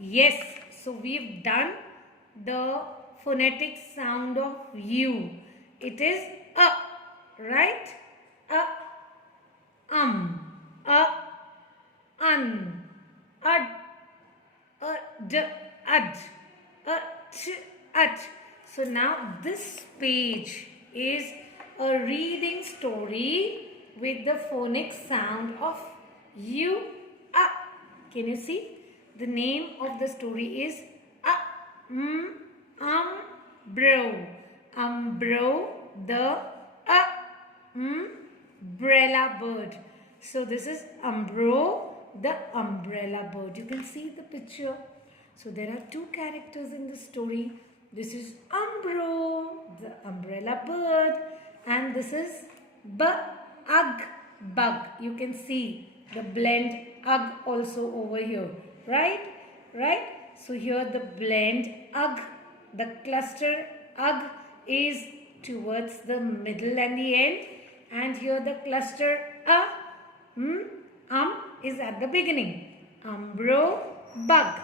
Yes, so we've done the phonetic sound of U. It is a, right? A, a, un, ad, a, d, ad, a, t, at. So now this page is a reading story with the phonic sound of U, a. Can you see? The name of the story is Umbro. Umbro, the umbrella bird. So this is Umbro, the umbrella bird. You can see the picture. So there are two characters in the story. This is Umbro, the umbrella bird, and this is Bug, bug. You can see the blend ug also over here, right? Right? So here the blend ug, the cluster ug is towards the middle and the end, and here the cluster is at the beginning. Umbro, bug,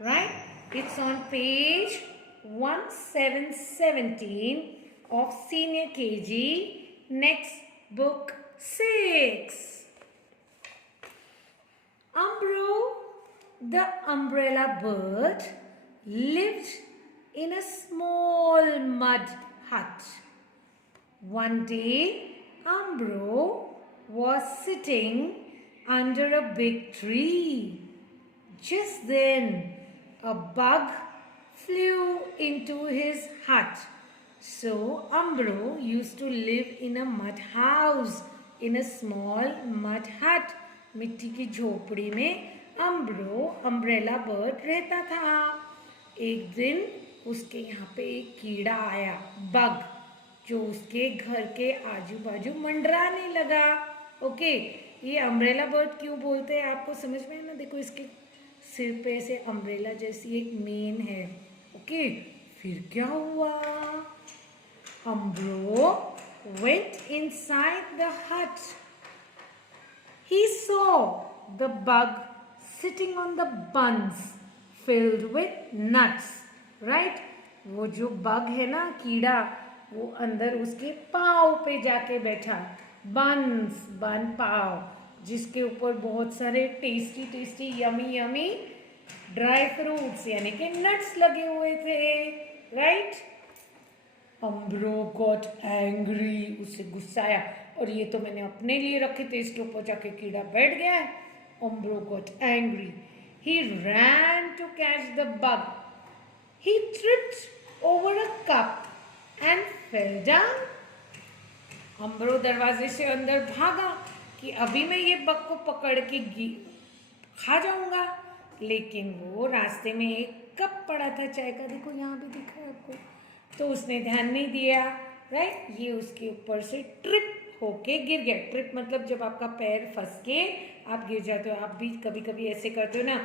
right? It's on page 1717 of Senior KG, next book 6. Umbro, the umbrella bird, lived in a small mud hut. One day, Umbro was sitting under a big tree. Just then, a bug flew into his hut. So, Umbro used to live in a mud house, in a small mud hut. मिट्टी की झोपड़ी में अम्ब्रो umbrella bird रहता था. एक दिन उसके यहाँ पे एक कीड़ा आया, बग, जो उसके घर के आजू बाजू मंडराने लगा. ओके, ये अम्ब्रेला बर्ड क्यों बोलते हैं आपको समझ में है ना? देखो इसके सिर पे से अम्ब्रेला जैसी एक मेन है. ओके, फिर क्या हुआ? Umbro went inside the hut. He saw the bug sitting on the buns filled with nuts. Right? वो जो बग है ना, कीड़ा, वो अंदर उसके पाँव पे जाके बैठा. बन्स, बन पाव, जिसके ऊपर बहुत सारे tasty tasty yummy yummy dry fruits यानी कि नट्स लगे हुए थे. राइट? Umbro got angry. उसे गुस्सा आया, और ये तो मैंने अपने लिए रखे थे, इसके ऊपर जाके कीड़ा बैठ गया है. Umbro got angry. He ran to catch the bug. He tripped over a cup and fell down. Umbro दरवाजे से अंदर भागा कि अभी मैं ये बग को पकड़ के खा जाऊंगा. लेकिन वो रास्ते में एक कप पड़ा था चाय का, देखो यहाँ भी दिखा है आपको, तो उसने ध्यान नहीं दिया. राइट? ये उसके ऊपर से ट्रिप होके गिर गया. ट्रिप मतलब जब आपका पैर फंस के आप गिर जाते हो. आप भी कभी कभी ऐसे करते हो ना,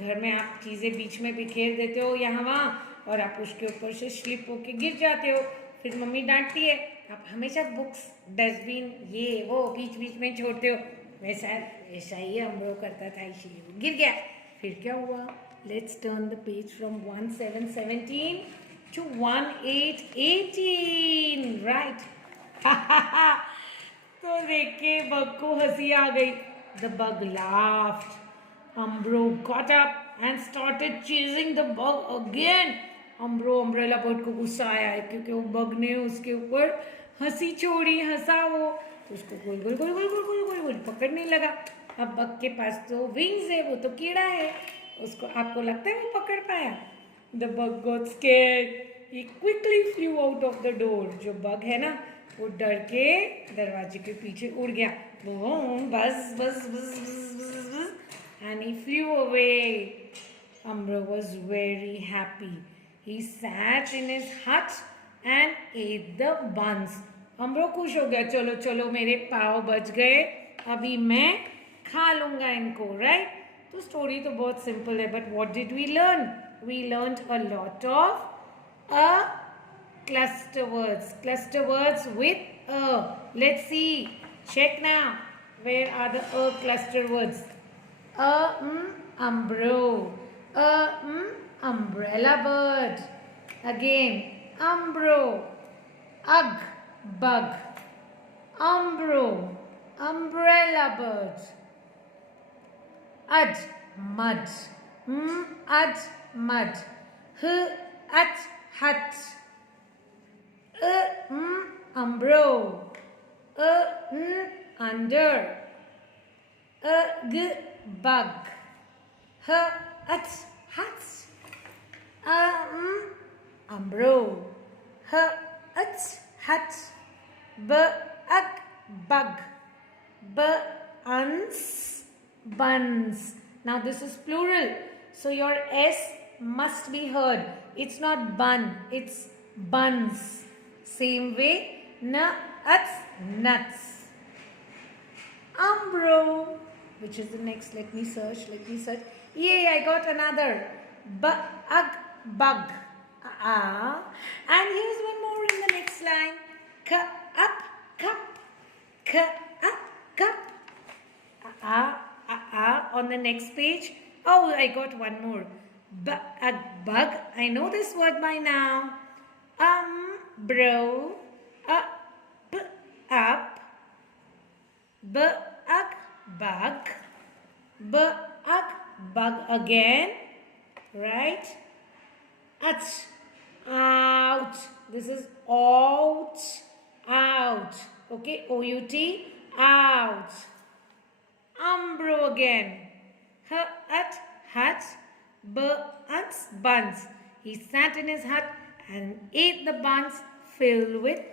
घर में आप चीज़ें बीच में बिखेर देते हो यहाँ वहाँ, और आप उसके ऊपर से स्लिप होके गिर जाते हो. फिर मम्मी डांटती है, आप हमेशा बुक्स डस्टबिन ये वो बीच बीच में छोड़ते हो. वैसा ही अम्ब्रो करता था, इसीलिए वो गिर गया. फिर क्या हुआ? Let's turn the page from 1717 to 1818. Right? तो देखिए बग को हंसी आ गई. The bug laughed. Umbro got up and started chasing the bug again. Umbro umbrella bird को गुस्सा आया है क्योंकि वो बग ने उसके ऊपर हंसी छोड़ी, हंसा वो, तो उसको गोल गोल गोल गोल गोल गोल गोल गोल पकड़ने लगा. अब बग के पास तो विंग्स है, वो तो कीड़ा है, उसको आपको लगता है वो पकड़ पाया? The bug got scared. He quickly flew out of the door. जो बग है ना, वो डर के दरवाजे के पीछे उड़ गया. बस बस बस बस बस, and he flew away. Umbro was very happy. He sat in his hut and ate the buns. Umbro खुश हो गया, चलो चलो मेरे पाव बच गए, अभी मैं खा लूँगा इनको. राइट? तो स्टोरी तो बहुत सिंपल है, but what did we learn? We learned a lot of cluster words with a. Let's see, check now, where are the cluster words? Umbro, umbrella bird. Again, umbro, ugg, bug, umbro, umbrella bird. Ud, mud, ud, mud. At, hut. Umbro. Under. Bug. Hut, umbro. Hut. Bug. Buns. Now this is plural, so your S must be heard. It's not bun, it's buns. Same way, nuts. Umbro, which is the next. Let me search. Yay, I got another. Bug. And here's one more in the next line. Cup. On the next page. Oh, I got one more. Bug. I know this word by now. Bro. Up. Bug. Bug again. Right? Out. This is out. Okay, O-U-T. Out. Umbro again. Hut. Buns. He sat in his hut and ate the buns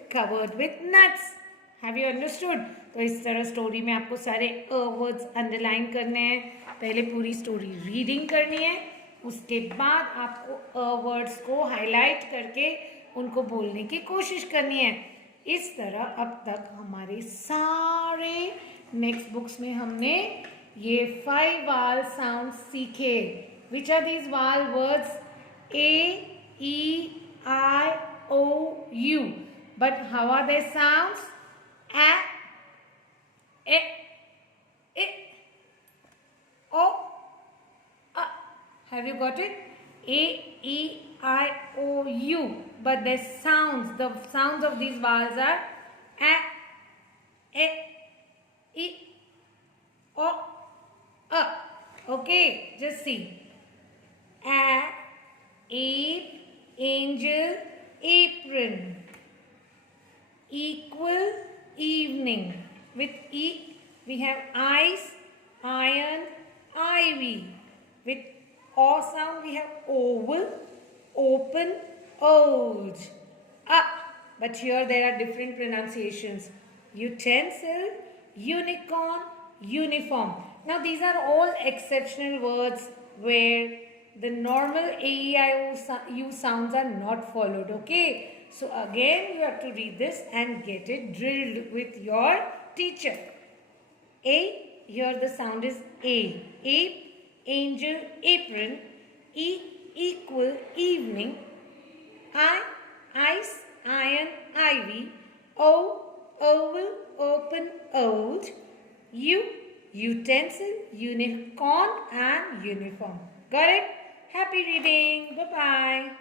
covered with nuts. Have you understood? तो इस तरह story में आपको सारे words underline करने हैं. पहले पूरी स्टोरी रीडिंग करनी है, उसके बाद आपको वर्ड्स को हाईलाइट करके उनको बोलने की कोशिश करनी है. इस तरह अब तक हमारे सारे नेक्स्ट बुक्स में हमने ये 5 वाल साउंड सीखे. विच आर दीज वाल words? A, E, I, O, U. But how are their sounds? A, E, I, O, A. Have you got it? A, E, I, O, U. But the sounds of these vowels are A, E, I, O, A. Okay, just see. A, ape, angel, apron. Equal, evening. With E, we have ice, iron, ivy. With O sound, we have oval, open, old. Up. But here there are different pronunciations. Utensil, unicorn, uniform. Now these are all exceptional words where the normal A-E-I-O-U sounds are not followed. Okay. So again you have to read this and get it drilled with your teacher. A, here the sound is A. Ape, angel, apron. E, equal, evening. I, ice, iron, ivy. O, oval, open, old. U, utensil, unicorn and uniform. Got it? Happy reading. Bye-bye.